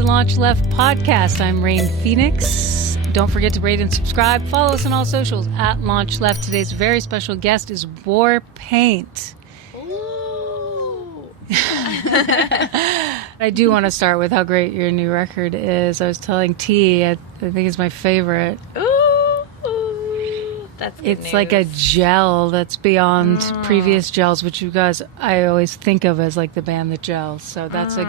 the LaunchLeft podcast. I'm Rain Phoenix. Don't forget to rate and subscribe. Follow us on all socials at LaunchLeft. Today's very special guest is Warpaint. I do want to start with how great your new record is. I was telling T, I think it's my favorite. That's good It's news. like a gel that's beyond previous gels, which you guys, I always think of as like the band that gels. So that's a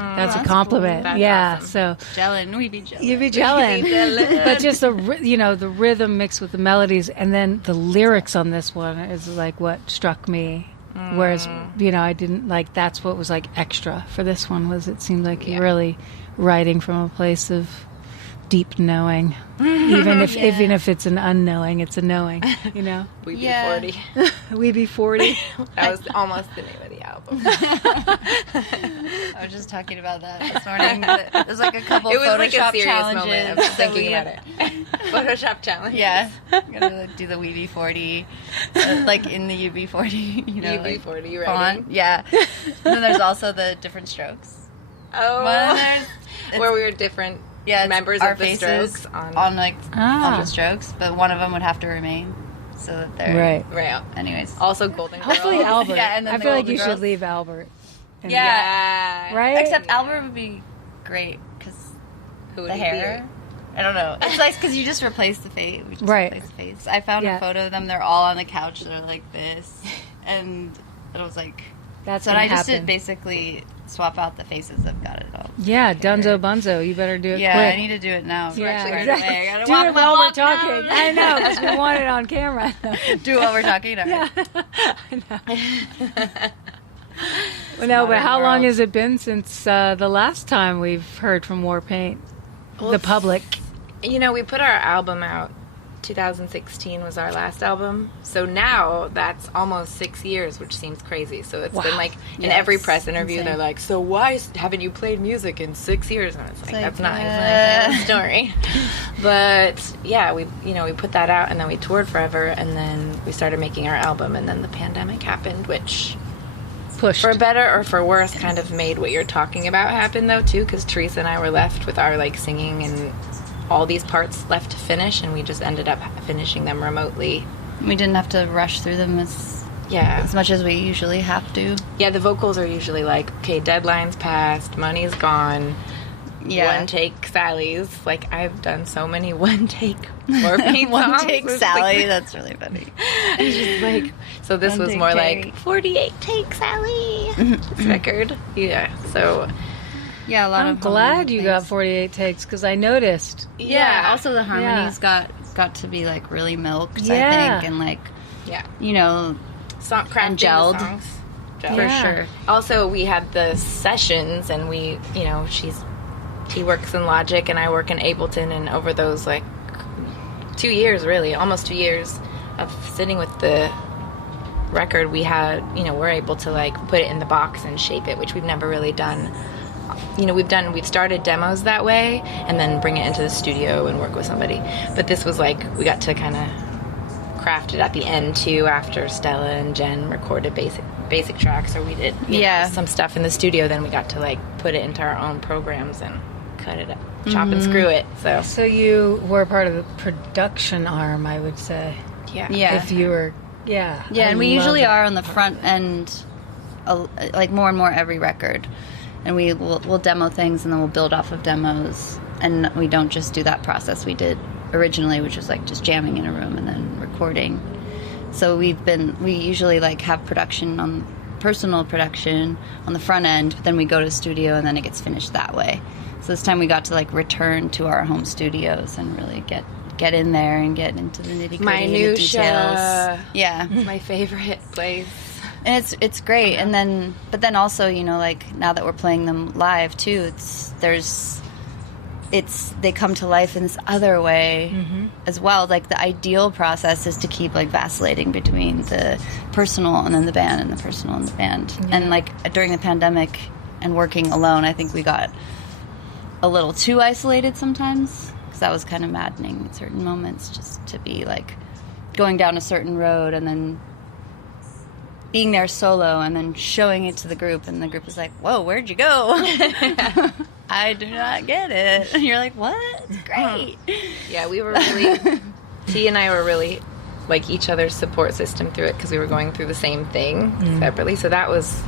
compliment. Cool. That's yeah. awesome. So Gelling, we be gelling. you be gelling, but just the rhythm mixed with the melodies, and then the lyrics on this one is like what struck me. Whereas I didn't like. That's what was like extra for this one. Was it seemed like you're really writing from a place of deep knowing, even if it's an unknowing, it's a knowing. We be Yeah. 40. We be 40. That was almost the name of the album. I was just talking about that this morning. It was like a couple It was Photoshop like a serious challenges. moment of that thinking we- about it. Photoshop challenge. Yeah. I'm gonna do the WeB40, like in the UB40, UB40, you font. ready? Yeah. And then there's also the different strokes. Oh, where we were different members our of the faces Strokes on on the Strokes, but one of them would have to remain, so that they're Right. Anyways, Also Golden Girls. Hopefully Albert. Yeah, and then I the feel like Golden you should Girls. leave Albert. Yeah. Right? except Albert would be great because Who would the he hair. I don't know. It's like because you just replace the face. We just Right. replace the face. I found Yeah. a photo of them. They're all on the couch. They're like this, and it was like. That's So what I just happened. did basically swap out the faces. I've got it all. Yeah, Dunzo Bunzo. You better do it Yeah, quick. I need to do it now. Yeah, Right exactly. away. I gotta Do walk it my while we're walk talking. now. I know, because we want it on camera. Do while we're talking. All right. I know. Well, no, but how long has it been since the last time we've heard from Warpaint? The public. We put our album out. 2016 was our last album. So now that's almost 6 years, which seems crazy. So it's been like in every press interview, insane. they're like, so why haven't you played music in 6 years? And it's like, like, that's not exactly the story. But yeah, we put that out and then we toured forever and then we started making our album and then the pandemic happened, which Pushed. for better or for worse kind of made what you're talking about happen though too, because Theresa and I were left with our like singing and all these parts left to finish, and we just ended up finishing them remotely. We didn't have to rush through them as much as we usually have to. Yeah, the vocals are usually like, okay, deadline's passed, money's gone, one take Sally's. Like, I've done so many one take Warpaint One songs. take It's Sally. like- That's really funny. it's just like, so this One was take more Carrie. like 48 take Sally. This record. Yeah, so Yeah, a lot I'm of glad harmony you things. got 48 takes because I noticed. Yeah, also the harmonies got to be like really milked, I think, and like yeah, crafting crafting the gelled. songs. Gelled. For Yeah. sure. Also, we had the sessions, and we, he works in Logic, and I work in Ableton, and over those, like, 2 years, really, almost 2 years of sitting with the record, we had, we're able to, like, put it in the box and shape it, which we've never really done. We've started demos that way, and then bring it into the studio and work with somebody. But this was, like, we got to kind of craft it at the end, too, after Stella and Jen recorded basic tracks, or we did some stuff in the studio, then we got to like put it into our own programs and cut it up, chop and screw it. So you were part of the production arm, I would say. Yeah. If you were, yeah. Yeah, I and we love usually it. are on the front end, like more and more every record, and we'll demo things and then we'll build off of demos, and we don't just do that process we did originally, which was like just jamming in a room and then recording. So we usually like have personal production on the front end, but then we go to the studio and then it gets finished that way. So this time we got to like return to our home studios and really get in there and get into the nitty gritty Minutia. details. Yeah. My favorite place. And it's great. And then, but then also, like now that we're playing them live too, they come to life in this other way as well. Like the ideal process is to keep like vacillating between the personal and then the band and the personal and the band. Yeah. And like during the pandemic and working alone, I think we got a little too isolated sometimes, because that was kind of maddening at certain moments, just to be like going down a certain road and then being there solo and then showing it to the group, and the group was like, whoa, where'd you go? I do not get it. And you're like, what? It's great. Yeah, we were really, T and I were really like each other's support system through it because we were going through the same thing separately. So that was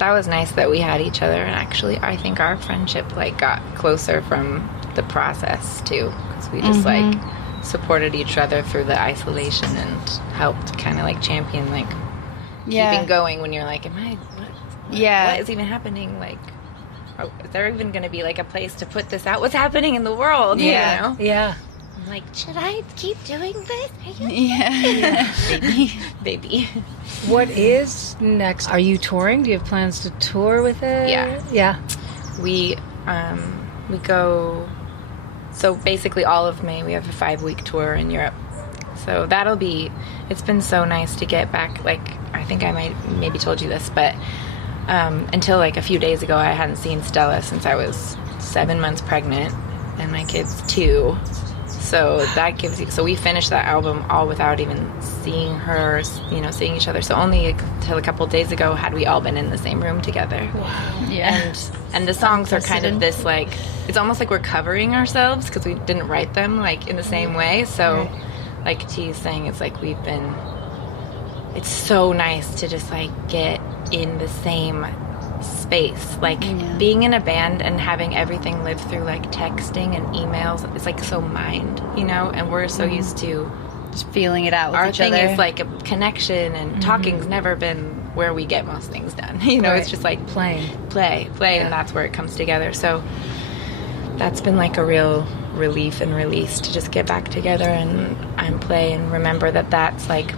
nice that we had each other. And actually, I think our friendship like got closer from the process too, because we just like supported each other through the isolation and helped kind of like champion like keeping going when you're like, what is even happening? Like, is there even going to be like a place to put this out? What's happening in the world? Yeah. You know? Yeah. I'm like, should I keep doing this? Yeah. Baby. What is next? Are you touring? Do you have plans to tour with it? Yeah. Yeah. We go, so basically all of May we have a 5-week tour in Europe. So it's been so nice to get back. Like, I think I maybe told you this, but until like a few days ago, I hadn't seen Stella since I was 7 months pregnant and my kid's 2. So that gives you, so we finished that album all without even seeing her, seeing each other. So only until a couple days ago had we all been in the same room together. Wow. Yeah. And the songs are kind of this like, it's almost like we're covering ourselves because we didn't write them like in the same way. So like T's saying, it's like it's so nice to just like get in the same space, like being in a band and having everything live through like texting and emails. It's like so mind, and we're so used to just feeling it out with our each thing other. Is like a connection, and talking's never been where we get most things done. It's just like play, and that's where it comes together. So that's been like a real relief and release to just get back together and play and remember that that's like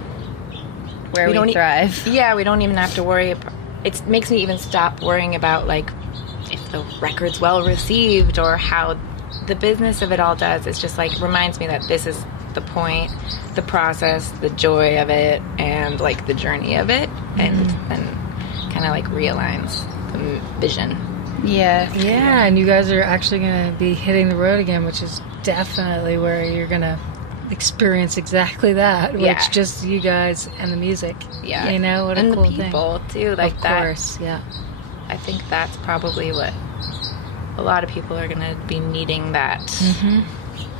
where we thrive. Yeah, we don't even have to worry about. It makes me even stop worrying about like if the record's well received or how the business of it all does. It's just like reminds me that this is the point, the process, the joy of it, and like the journey of it, and kind of like realigns the vision. Yeah. Yeah, and you guys are actually going to be hitting the road again, which is definitely where you're going to experience exactly that, which just you guys and the music. Yeah. What and a cool the people too, like of that. Of course, yeah. I think that's probably what a lot of people are going to be needing, that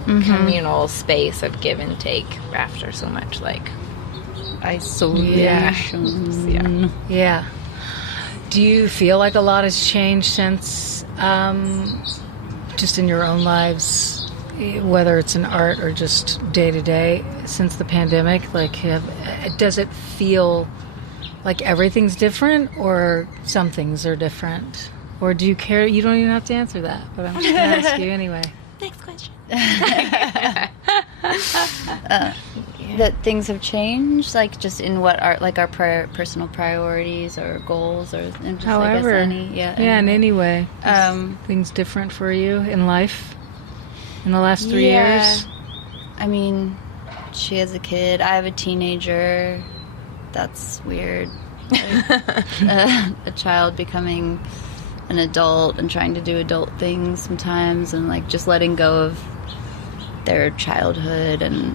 communal space of give and take after so much like isolation. Yeah. Do you feel like a lot has changed since just in your own lives, whether it's in art or just day to day, since the pandemic? Like, does it feel like everything's different, or some things are different? Or do you care? You don't even have to answer that, but I'm just going to ask you anyway. Next question. That things have changed, like just in what are like our personal priorities or goals, or just, however, I guess in any way, things different for you in life in the last 3 years. I mean, she has a kid. I have a teenager. That's weird. Like, a child becoming an adult and trying to do adult things sometimes, and like just letting go of their childhood and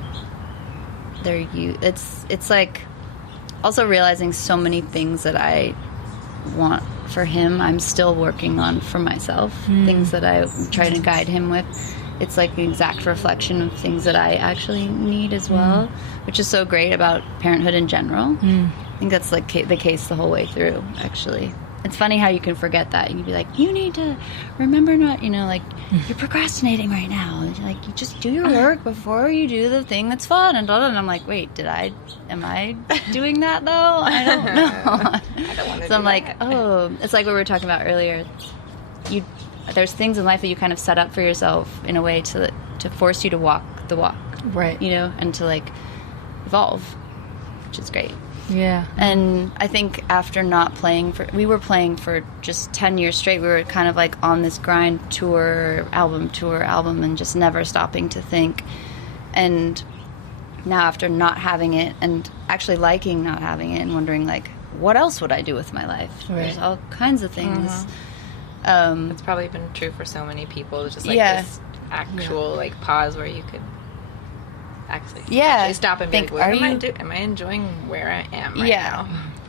their youth. It's like also realizing so many things that I want for him I'm still working on for myself. Things that I try to guide him with. It's like the exact reflection of things that I actually need as well, which is so great about parenthood in general. I think that's like the case the whole way through, actually. It's funny how you can forget that. You can be like, you need to remember not, like, you're procrastinating right now. Like, you just do your work before you do the thing that's fun. And I'm like, wait, am I doing that, though? I don't know. I don't want to So I'm like, it's like what we were talking about earlier. There's things in life that you kind of set up for yourself in a way to force you to walk the walk. Right. And to, like, evolve, which is great. Yeah. And I think after not playing we were playing for just 10 years straight. We were kind of like on this grind, tour, album, and just never stopping to think. And now after not having it and actually liking not having it and wondering like, what else would I do with my life? Right. There's all kinds of things. It's probably been true for so many people. Just like this actual like pause where you could actually stop and think, like, am I enjoying where I am right now?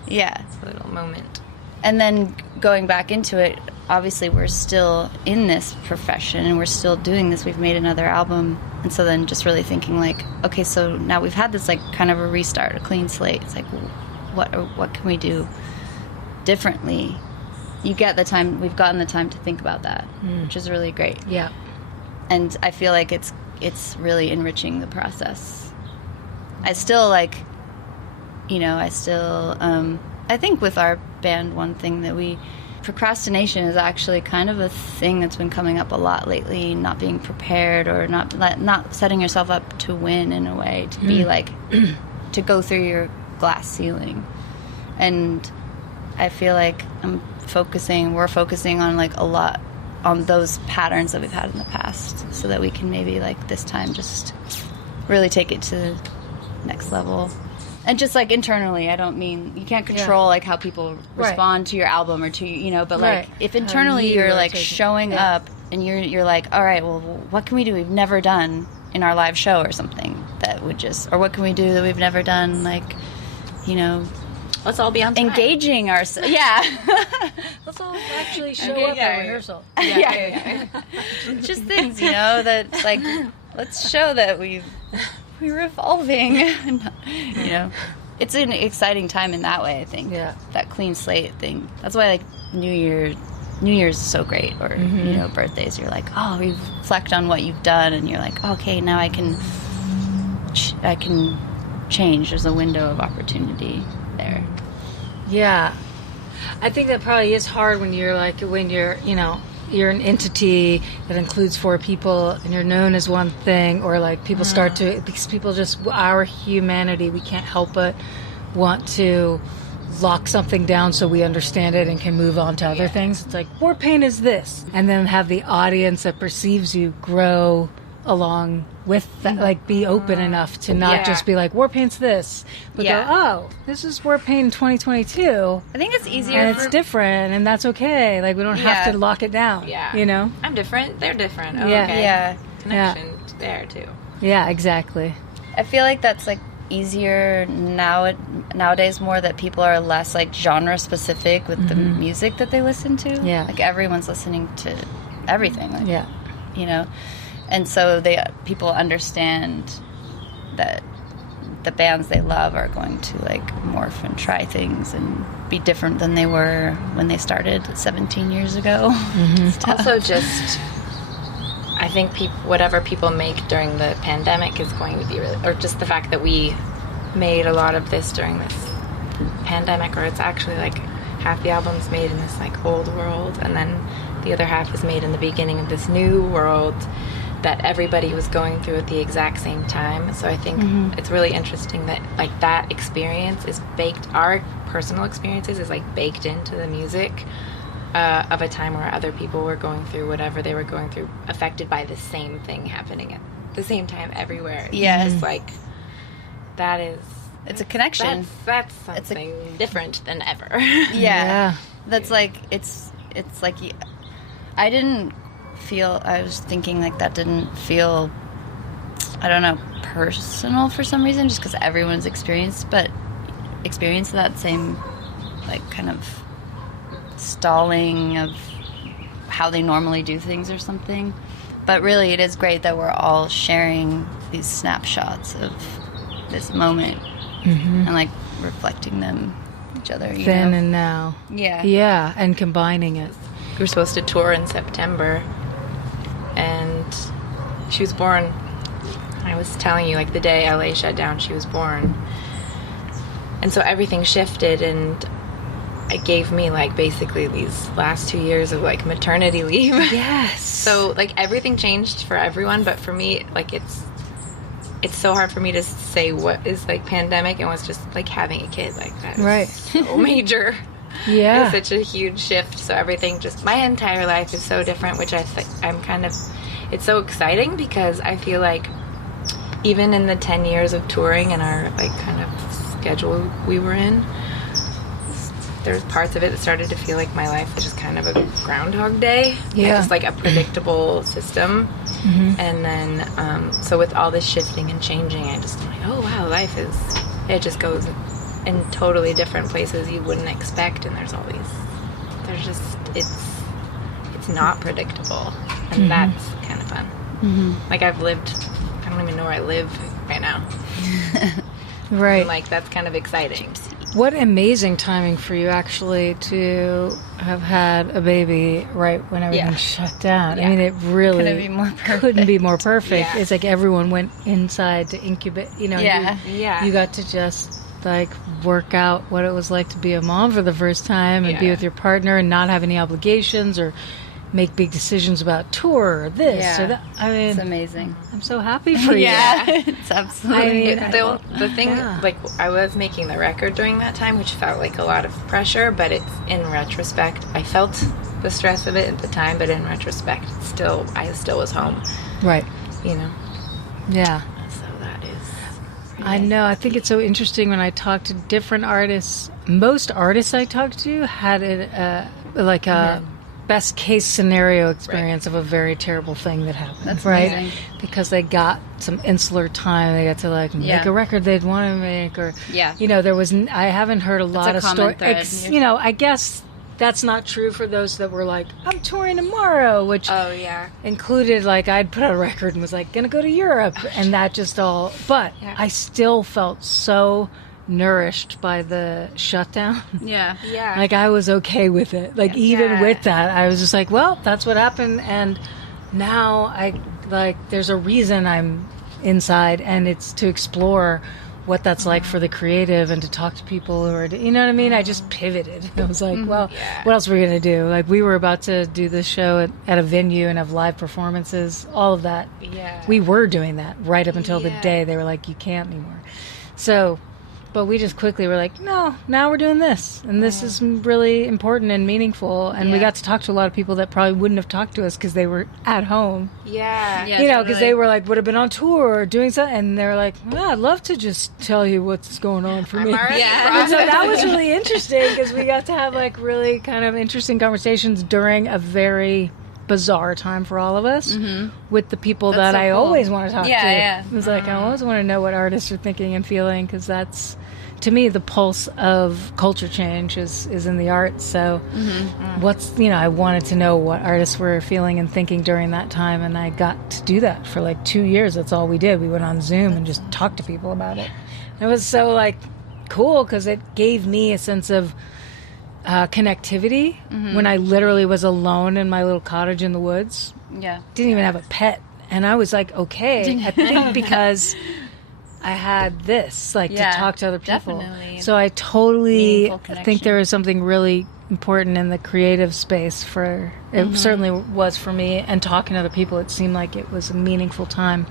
Yeah. It's a little moment. And then going back into it, obviously we're still in this profession and we're still doing this. We've made another album. And so then just really thinking like, okay, so now we've had this like kind of a restart, a clean slate. It's like, what can we do differently? We've gotten the time to think about that, which is really great. Yeah. And I feel like it's really enriching the process. I still like, I think with our band, one thing that procrastination is actually kind of a thing that's been coming up a lot lately, not being prepared or not setting yourself up to win in a way, to be like, to go through your glass ceiling. And I feel like we're focusing on like a lot on those patterns that we've had in the past, so that we can maybe like this time just really take it to the next level. And just like internally, I don't mean you can't control like how people respond to your album or to but like if internally you're like showing up and you're like, all right, well, what can we do we've never done in our live show or something that would or what can we do that we've never done, like, let's all be on time. Engaging ourselves. Yeah. Let's all actually show up at rehearsal. Yeah. Just things, that like, let's show that we're evolving. It's an exciting time in that way, I think. Yeah. That clean slate thing. That's why like New Year's is so great, or birthdays. You're like, oh, reflect on what you've done, and you're like, okay, now I can change. There's a window of opportunity there. Yeah, I think that probably is hard when you're you're an entity that includes 4 people and you're known as one thing, or like people start to, because people just, our humanity, we can't help but want to lock something down so we understand it and can move on to other things. It's like, Warpaint is this, and then have the audience that perceives you grow along with that, like be open enough to not just be like, Warpaint's this, but go, oh, this is Warpaint in 2022. I think it's easier and it's different, and that's okay. Like, we don't have to lock it down. Yeah. I'm different, they're different. Oh, yeah. Okay. Yeah. Connection there too. Yeah, exactly. I feel like that's like easier nowadays more, that people are less like genre specific with the music that they listen to. Yeah. Like everyone's listening to everything. Like, and so people understand that the bands they love are going to like morph and try things and be different than they were when they started 17 years ago. Also, just I think whatever people make during the pandemic is going to be really, or just the fact that we made a lot of this during this pandemic, or it's actually like half the album's made in this like old world, and then the other half is made in the beginning of this new world that everybody was going through at the exact same time. So I think it's really interesting that like that experience is baked, our personal experiences is like baked into the music of a time where other people were going through whatever they were going through, affected by the same thing happening at the same time everywhere. It's just like, that is, it's a connection. That's something different than ever. That's like, it's like, I was thinking like that didn't feel, I don't know, personal for some reason, just because everyone's experienced that same like kind of stalling of how they normally do things or something. But really it is great that we're all sharing these snapshots of this moment and like reflecting them each other, then and now. Yeah, and combining it. We were supposed to tour in September, and she was born, I was telling you, like the day LA shut down, she was born. And so everything shifted, and it gave me like basically these last 2 years of like maternity leave. Yes. So like everything changed for everyone, but for me, like it's so hard for me to say what is like pandemic and what's just like having a kid. Like that is so major. It's such a huge shift. So everything, just my entire life is so different, which I'm kind of, it's so exciting because I feel like even in the 10 years of touring and our like kind of schedule we were in, there's parts of it that started to feel like my life was just kind of a Groundhog Day. Just like a predictable system. And then so with all this shifting and changing, I just like, oh wow, life is, it just goes in totally different places you wouldn't expect, and there's just, it's it's not predictable, and that's kind of fun. Like I don't even know where I live right now. Right. And, like, that's kind of exciting. What amazing timing for you, actually, to have had a baby right when everything shut down. Yeah. I mean, it really Couldn't be more perfect. It's like everyone went inside to incubate. You know, you got to just, like, work out what it was like to be a mom for the first time and be with your partner and not have any obligations or make big decisions about tour or this or that. I mean, it's amazing. I'm so happy for you. It's absolutely. The thing, like, I was making the record during that time, which felt like a lot of pressure, but it's, in retrospect, I felt the stress of it at the time, but in retrospect, I still was home. Right. You know? Yeah. So that is... I know. I think it's so interesting when I talk to different artists. Most artists I talk to had a best case scenario experience of a very terrible thing that happened. That's right? amazing. Because they got some insular time. They got to like make a record they'd want to make, or there was. I haven't heard a lot of stories. You know, I guess that's not true for those that were like, I'm touring tomorrow, which included like I'd put out a record and was like gonna go to Europe, and that just all. But I still felt so nourished by the shutdown. Like I was okay with it. Like even with that, I was just like, well, that's what happened, and now there's a reason I'm inside, and it's to explore what that's like for the creative and to talk to people who are, you know what I mean? I just pivoted. I was like, well, what else are we going to do? Like we were about to do this show at a venue and have live performances, all of that. We were doing that right up until the day they were like, you can't anymore. So, but we just quickly were like, no, now we're doing this. And this is really important and meaningful. And we got to talk to a lot of people that probably wouldn't have talked to us because they were at home. You know, because they were like, would have been on tour or doing something. And they were like, well, I'd love to just tell you what's going on for me. And so that was really interesting because we got to have like really kind of interesting conversations during a very bizarre time for all of us with the people that I always want to talk to. It was like, I always want to know what artists are thinking and feeling, because that's, to me, the pulse of culture change is in the arts. So I wanted to know what artists were feeling and thinking during that time, and I got to do that for like 2 years. That's all we did. We went on Zoom and just talked to people about it. It was so like cool because it gave me a sense of connectivity when I literally was alone in my little cottage in the woods. Didn't even have a pet. And I was like, okay, I think because I had this, like, to talk to other people. Definitely. So I totally think there is something really important in the creative space for, it certainly was for me, and talking to other people, it seemed like it was a meaningful time.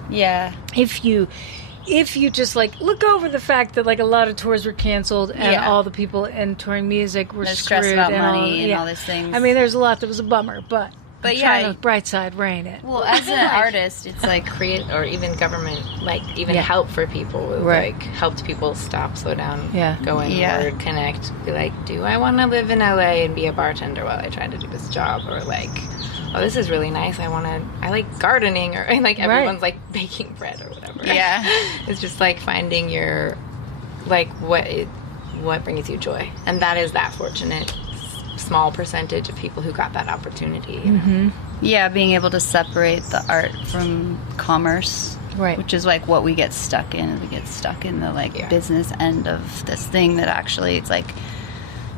If you just like look over the fact that like a lot of tours were canceled and all the people in touring music were screwed, stressed about money and all these things. I mean, there's a lot that was a bummer, but trying to bright side rain it. Well, as an artist, it's like create, or even government, like even help for people, like helped people stop, slow down, go inward, connect, be like, do I want to live in LA and be a bartender while I try to do this job, or like, oh, this is really nice, I like gardening, or like everyone's like baking bread or whatever. It's just like finding your, like what brings you joy, and that is that fortunate small percentage of people who got that opportunity. You know? Being able to separate the art from commerce, which is like what we get stuck in. We get stuck in the like business end of this thing that actually it's like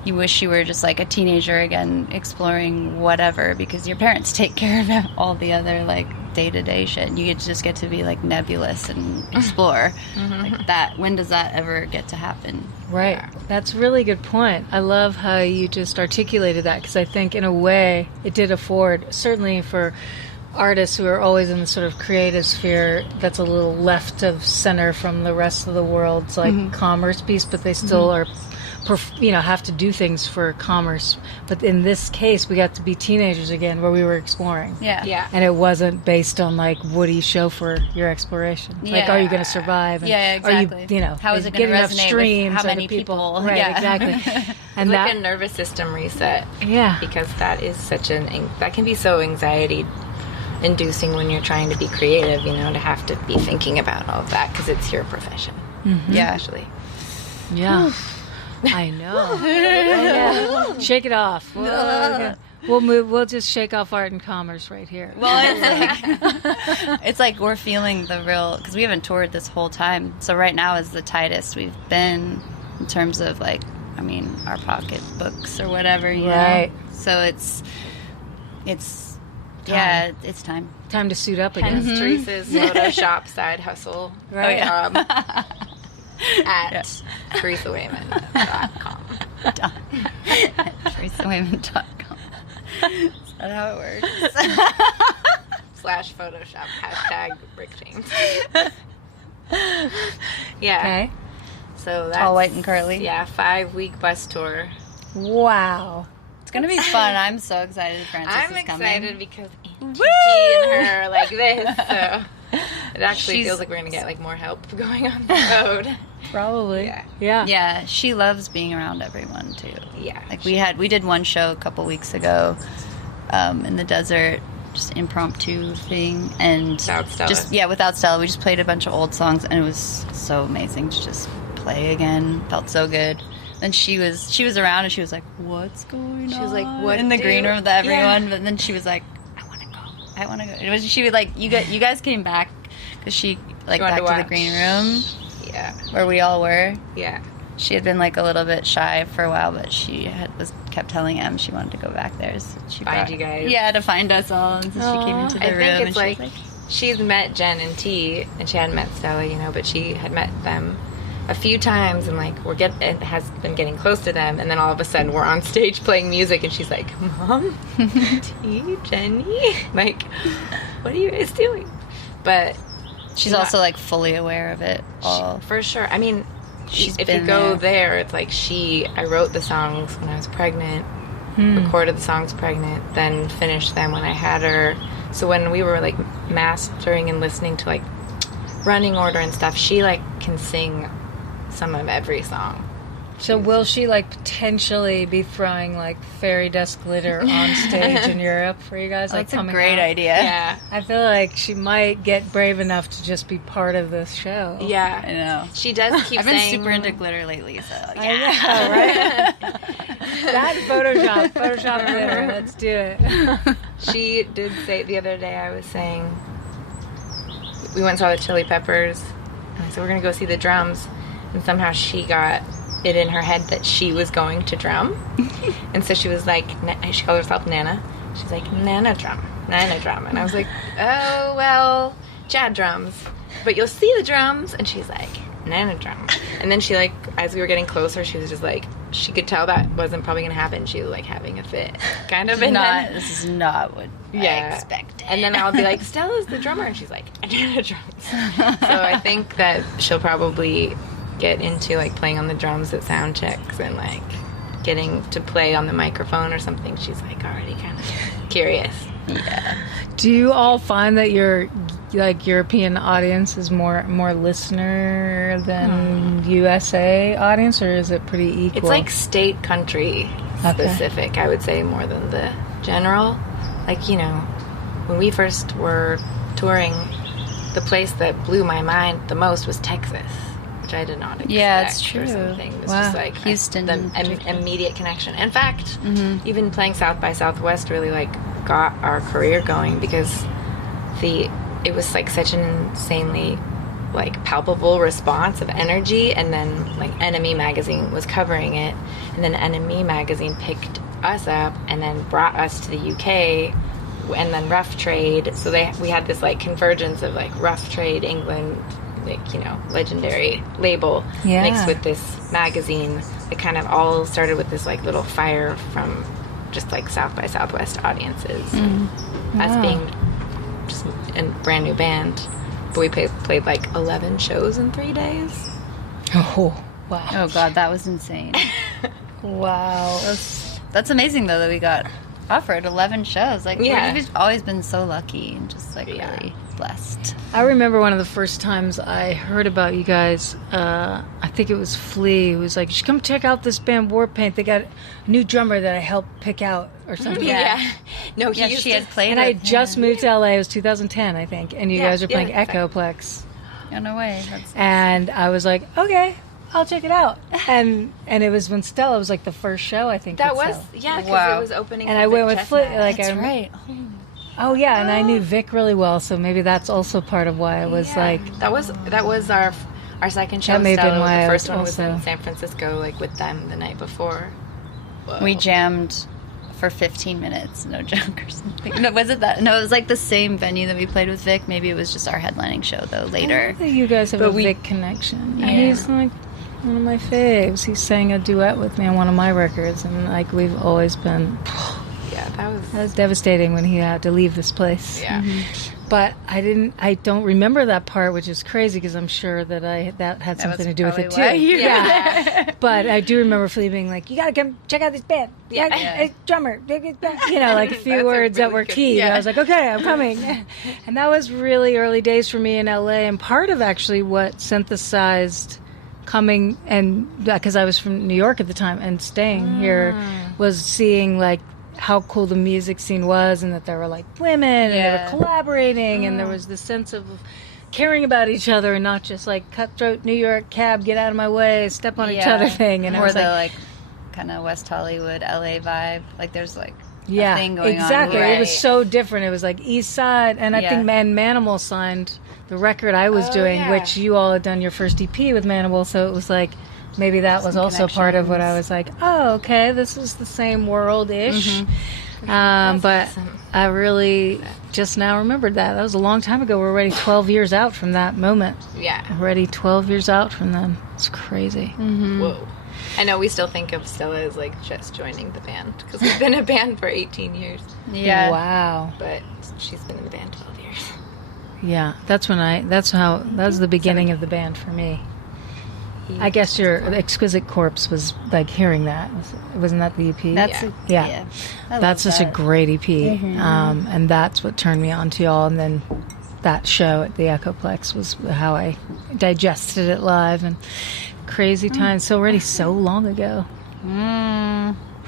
you wish you were just like a teenager again, exploring whatever, because your parents take care of all the other like day-to-day shit. You just get to be like nebulous and explore. Like that, when does that ever get to happen? That's a really good point. I love how you just articulated that, because I think in a way it did afford, certainly for artists who are always in the sort of creative sphere that's a little left of center from the rest of the world's like commerce piece, but they still are have to do things for commerce. But in this case, we got to be teenagers again, where we were exploring. And it wasn't based on like, what do you show for your exploration? Like, are you going to survive? And exactly. Are you, how is it going to resonate with how many people? Exactly. And like a nervous system reset. Because that is that can be so anxiety inducing when you're trying to be creative, to have to be thinking about all of that, because it's your profession. Actually. I know. Shake it off. We'll just shake off art and commerce right here. Well, it's like we're feeling the real, because we haven't toured this whole time. So right now is the tightest we've been in terms of like, I mean, our pocketbooks or whatever, you know. So it's yeah, it's time. Time to suit up again. Hence Teresa's Photoshop side hustle. Right. At TheresaWayman.com. TheresaWayman.com. Is that how it works? / Photoshop # brick chains. Yeah. Okay. So that's All white and curly. Yeah, 5-week bus tour. Wow. It's gonna be fun. I'm so excited Frances I'm is coming. excited because Auntie and her are like this. So it actually feels like we're gonna get like more help going on the road. Probably. Yeah. Yeah, she loves being around everyone too. Yeah. Like we did one show a couple weeks ago, in the desert, just impromptu thing, and Without Stella. without Stella, we just played a bunch of old songs, and it was so amazing to just play again. Felt so good. Then she was around, and she was like, "What's going on?" She was like, "What?" in the green room with everyone. Yeah. But then she was like, "I want to go." It was she was like, "You guys came back because she like back to the green room." Yeah. Where we all were. Yeah. She had been like a little bit shy for a while, but she kept telling Em she wanted to go back there. So she Find you guys. Yeah, to find us all. And so she came into the I room. think And it's like she's met Jen and T, and she hadn't met Stella, you know, but she had met them a few times, and like has been getting close to them, and then all of a sudden we're on stage playing music, and she's like, "Mom, T, Jenny, like, what are you guys doing?" But she's also like fully aware of it all. For sure. I mean, if been you go there, it's like I wrote the songs when I was pregnant, recorded the songs pregnant, then finished them when I had her. So when we were like mastering and listening to like running order and stuff, she like can sing some of every song. So will she like potentially be throwing like fairy dust glitter on stage in Europe for you guys? Like That's a coming great out? idea. Yeah. I feel like she might get brave enough to just be part of this show. Yeah. I know. She does keep I've been saying... super into glitter lately, so I know, right? That Photoshop glitter. Let's do it. She did say the other day, I was saying, we went and saw the Chili Peppers, and I said, we're going to go see the drums. And somehow she got it in her head that she was going to drum. And so she was like, she called herself Nana. She's like, Nana drum. And I was like, oh, well, Chad drums. But you'll see the drums. And she's like, Nana drum. And then she like, as we were getting closer, she was just like, she could tell that wasn't probably going to happen. She was like having a fit, kind of. This is not what I expected. And then I'll be like, Stella's the drummer. And she's like, Nana drums. So I think that she'll probably get into like playing on the drums at sound checks and like getting to play on the microphone or something. She's like already kind of curious. Yeah. Do you all find that your like European audience is more listener than USA audience, or is it pretty equal? It's like state country specific, I would say, more than the general. Like, you know, when we first were touring, the place that blew my mind the most was Texas, which I did not expect. Yeah, it's true. Or something. It was Wow. just like Houston the immediate connection. In fact, even playing South by Southwest really like got our career going, because it was like such an insanely like palpable response of energy, and then like Enemy magazine was covering it, and then Enemy magazine picked us up and then brought us to the UK, and then Rough Trade. So we had this like convergence of like Rough Trade England, like, you know, legendary label, mixed with this magazine. It kind of all started with this like little fire from just like South by Southwest audiences, us being just a brand new band. But we played like 11 shows in 3 days. Oh, wow. Oh god, that was insane. Wow. That's amazing though that we got offered 11 shows. Like, Yeah. we've always been so lucky and just like Yeah. really blessed. I remember one of the first times I heard about you guys, I think it was Flea, who was like, you should come check out this band Warpaint. They got a new drummer that I helped pick out or something. Yeah. No, Yeah, she had played And I with just him. moved to LA. It was 2010, I think. And you Yeah, guys were playing yeah, exactly. Echoplex. Yeah, no way. And I was like, okay, I'll check it out. And it was when Stella was like the first show, I think. That was, Stella. yeah, because Wow. it was opening. And for I went Vic with Flip. Chestnut. Like, That's I, right. oh yeah, and I knew Vic really well, so maybe that's also part of why I was like. that was our second show. That may have been Stella. why The I first was one was also- in San Francisco, like with them the night before. Whoa. We jammed for 15 minutes, no joke or something. No, was it that? No, it was like the same venue that we played with Vic. Maybe it was just our headlining show though later. I think you guys have But a we- Vic connection. Yeah. He's like one of my faves. He sang a duet with me on one of my records, and like we've always been. Yeah, that was. That was devastating when he had to leave this place. Yeah. But I don't remember that part, which is crazy because I'm sure that that had something to do with it too. Yeah. But I do remember Flea being like, "You gotta come check out this band. Yeah. Hey, drummer." You know, like a few That's a words that really were good- key. And yeah. I was like, "Okay, I'm coming." And that was really early days for me in LA, and part of actually what synthesized coming, and because I was from New York at the time and staying here, was seeing like how cool the music scene was, and that there were like women and they Yeah. were collaborating, and there was this sense of caring about each other and not just like cutthroat New York cab, get out of my way, step on each other thing. And I or was the like, kind of West Hollywood, LA vibe. Like there's like yeah, a thing going exactly. on. It was Right. so different. It was like East Side, and I Yeah. think Manimal signed the record I was Oh, doing, yeah. which you all had done your first EP with Manimal, so it was like maybe that was also part of what I was like, oh, okay, this is the same world-ish. But awesome. I really just now remembered that. That was a long time ago. We're already 12 years out from that moment. Yeah. Already 12 years out from then. It's crazy. Whoa. I know we still think of Stella as like just joining the band because we've been a band for 18 years, Yeah. Wow. but she's been in the band 12 years. Yeah, that's the beginning of the band for me. I guess your Exquisite Corpse was like hearing that. Wasn't that the EP? That's Yeah. I That's love such a that. great EP. And that's what turned me on to y'all. And then that show at the Echoplex was how I digested it live. And crazy times. So already so long ago.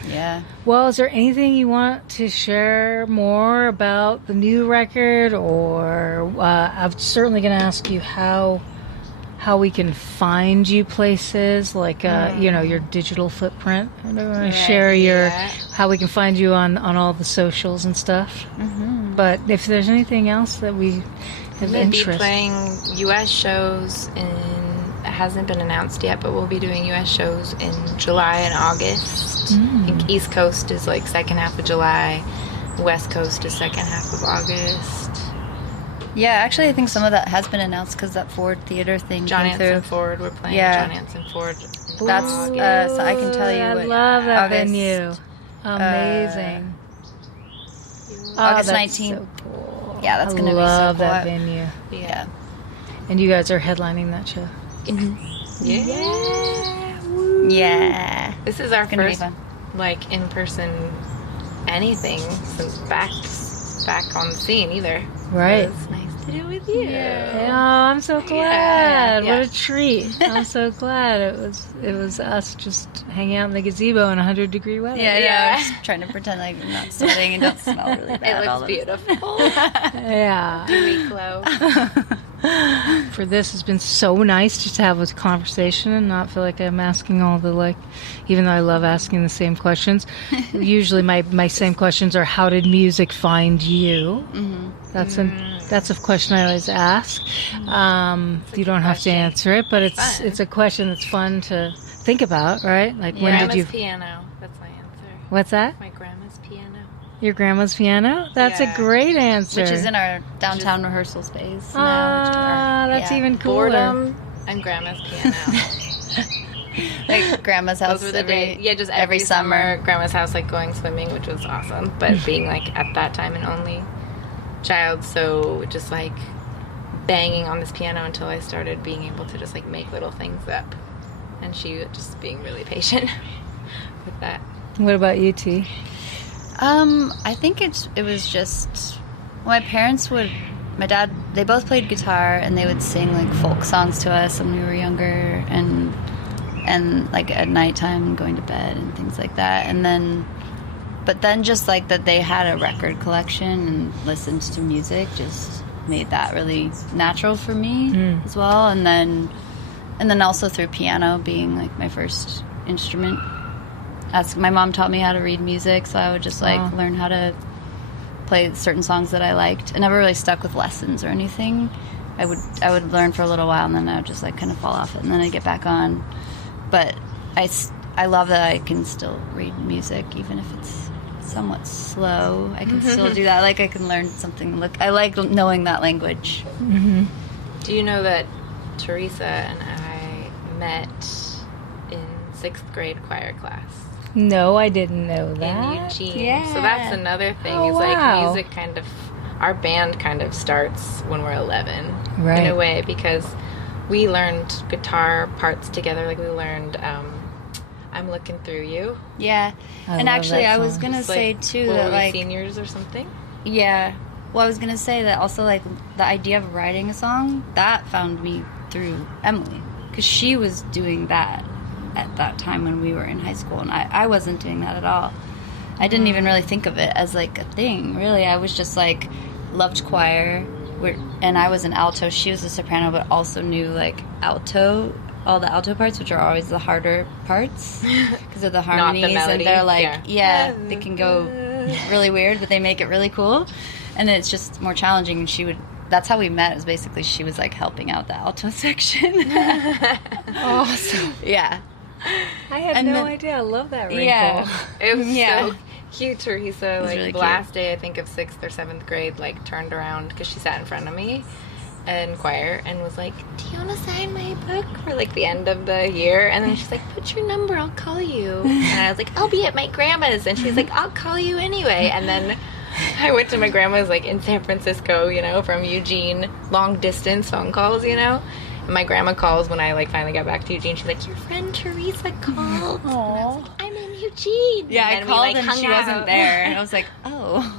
Yeah. Well, is there anything you want to share more about the new record? Or I'm certainly going to ask you how we can find you places, like your digital footprint. I don't want to share how we can find you on all the socials and stuff. But if there's anything else that we have We'll be interest, playing U.S. shows it hasn't been announced yet, but we'll be doing U.S. shows in July and August. I think East Coast is like second half of July, West Coast is second half of August. Yeah, actually, I think some of that has been announced because that Ford Theater thing John came Anson through. Ford, we're playing Yeah. John Anson Ford. That's so I can tell you. I what, love that August, venue. Amazing. August that's 19th. So cool. Yeah, that's gonna be so love cool. that venue. Yeah. And you guys are headlining that show. Yeah. This is our It's gonna be first fun. like in-person anything since back on the scene either. Right. It's nice to do with you. Oh, I'm so glad. Yeah. What a treat. I'm so glad it was us just hanging out in the gazebo in 100-degree weather. Yeah, Yeah. I'm just trying to pretend like I'm not sweating and don't smell really bad. It all looks of a sudden. beautiful. Yeah. Dewy glow. For this, it's been so nice just to have a conversation and not feel like I'm asking all the even though I love asking the same questions. Usually my same questions are, how did music find you? That's a question I always ask. You don't have to question. answer it, but Fun. it's a question that's fun to think about, right? Like when did Grandma's you? piano. That's my answer. What's that? My grandma's piano. Your grandma's piano? That's a Yeah. great answer. Which is in our downtown rehearsal space. Ah, now, that's yeah. even cooler. Boredom and grandma's piano. Like grandma's house. Those were the days. Yeah, just every every summer. summer. Grandma's house, like going swimming, which was awesome. But being like at that time an only child, so just like banging on this piano until I started being able to just like make little things up, and she just being really patient with that. What about you, T? I think it was just my dad, they both played guitar and they would sing like folk songs to us when we were younger and like at nighttime going to bed and things like that. But then just like that they had a record collection and listened to music just made that really natural for me as well. And And then also through piano being like my first instrument. My mom taught me how to read music, so I would just like learn how to play certain songs that I liked. I never really stuck with lessons or anything. I would learn for a little while, and then I would just like kind of fall off it, and then I'd get back on. But I love that I can still read music, even if it's somewhat slow. I can still do that. Like I can learn something. I like knowing that language. Mm-hmm. Do you know that Theresa and I met in 6th grade choir class? No, I didn't know that. In Eugene. Yeah. So that's another thing. Oh, is wow. like music kind of, our band kind of starts when we're 11. Right. In a way, because we learned guitar parts together. Like we learned I'm Looking Through You. Yeah. And love actually, that I was song. going to say, too, that, like... seniors or something? Yeah. Well, I was going to say that also, like, the idea of writing a song, that found me through Emily. Because she was doing that at that time when we were in high school. And I wasn't doing that at all. I didn't even really think of it as, like, a thing, really. I was just, like, loved choir. And I was an alto. She was a soprano, but also knew, like, alto... all the alto parts, which are always the harder parts because of the harmonies, and they're like, they can go really weird, but they make it really cool, and it's just more challenging. And that's how we met. Was basically she was like helping out the alto section. Awesome. Yeah. I had no idea. I love that wrinkle. Yeah. It was so cute. Teresa, like really the last day I think of 6th or 7th grade, like turned around because she sat in front of me in choir and was like, do you want to sign my book for like the end of the year? And then she's like, put your number, I'll call you. And I was like, I'll be at my grandma's. And she's like, I'll call you anyway. And then I went to my grandma's like in San Francisco, you know, from Eugene, long distance phone calls, you know. And my grandma calls when I like finally got back to Eugene. She's like, your friend Theresa called. And I was like, I'm in Eugene. Yeah, and I called we, like, and she wasn't there. And I was like, oh.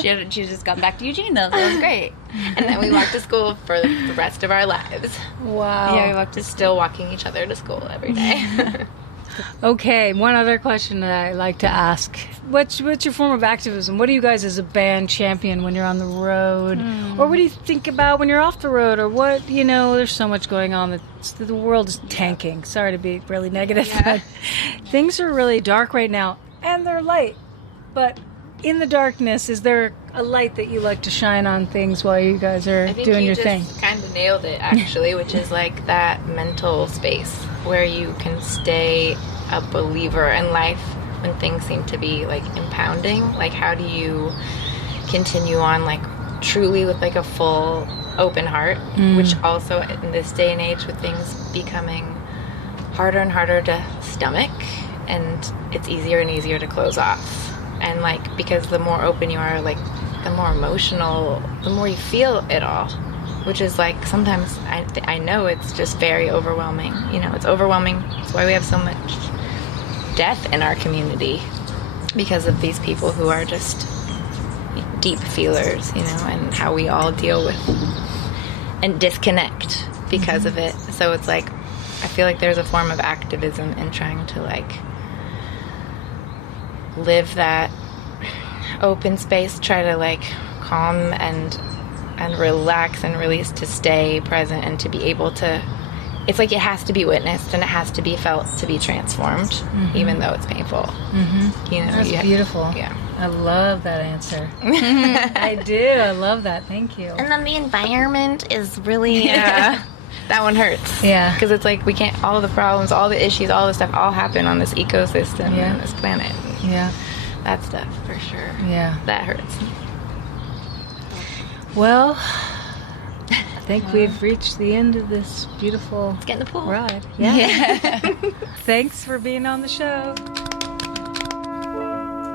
She had just gotten back to Eugene, though, so it was great. And then we walked to school for the rest of our lives. Wow. Yeah, we walked to Still walking each other to school every day. Okay, one other question that I like to ask. What's your form of activism? What do you guys as a band champion when you're on the road? Or what do you think about when you're off the road? Or what, you know, there's so much going on. The world is tanking. Sorry to be really negative, but things are really dark right now. And they're light. But in the darkness, is there a light that you like to shine on things while you guys are doing your thing? I think you just kind of nailed it, actually, which is like that mental space where you can stay a believer in life when things seem to be like impounding. Like, how do you continue on like truly with like a full open heart, which also in this day and age with things becoming harder and harder to stomach, and it's easier and easier to close off. And like, because the more open you are, like the more emotional, the more you feel it all, which is like sometimes I know it's just very overwhelming. You know, it's overwhelming. That's why we have so much death in our community, because of these people who are just deep feelers, you know, and how we all deal with and disconnect because of it. So it's like, I feel like there's a form of activism in trying to like live that open space, try to like calm and relax and release, to stay present and to be able to, it's like it has to be witnessed and it has to be felt to be transformed, even though it's painful. You know, That's beautiful. Yeah. I love that answer. I do. I love that. Thank you. And then the environment is really that one hurts. Yeah. Because it's like we can't, all the problems, all the issues, all the stuff all happen on this ecosystem and this planet. Yeah. That stuff, for sure. Yeah. That hurts. Well, I think we've reached the end of this beautiful Let's get in the pool. ride. Yeah. Thanks for being on the show.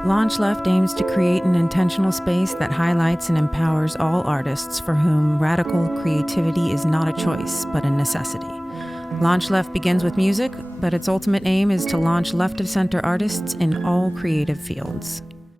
LaunchLeft aims to create an intentional space that highlights and empowers all artists for whom radical creativity is not a choice, but a necessity. LaunchLeft begins with music, but its ultimate aim is to launch left-of-center artists in all creative fields.